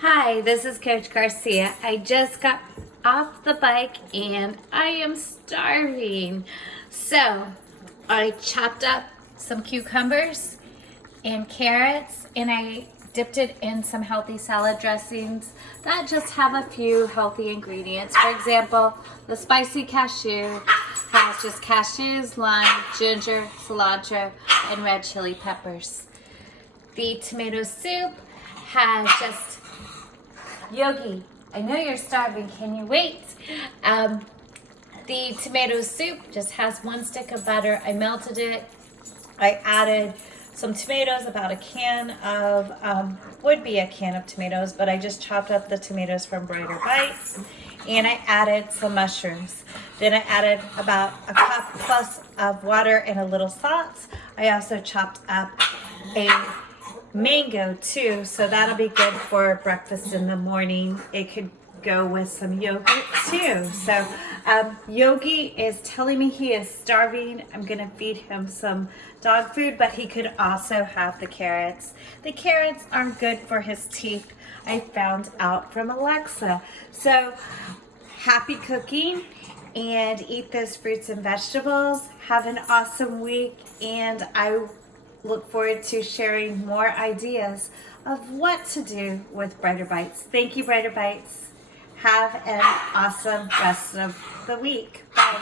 Hi, this is Coach Garcia. I just got off the bike and I am starving. So I chopped up some cucumbers and carrots and I dipped it in some healthy salad dressings that just have a few healthy ingredients. For example, the spicy cashew has just cashews, lime, ginger, cilantro, and red chili peppers. The tomato soup has just Yogi, I know you're starving. Can you wait? The tomato soup just has 1 stick of butter. I melted it. I added some tomatoes, about a can of, would be a can of tomatoes, but I just chopped up the tomatoes from Brighter Bites. And I added some mushrooms. Then I added about a cup plus of water and a little salt. I also chopped up a mango too, so that'll be good for breakfast in the morning. It could go with some yogurt too. So Yogi is telling me he is starving. I'm gonna feed him some dog food, but he could also have the carrots. The carrots are good for his teeth, I found out from Alexa. So happy cooking and eat those fruits and vegetables. Have an awesome week, and I look forward to sharing more ideas of what to do with Brighter Bites. Thank you, Brighter Bites. Have an awesome rest of the week. Bye.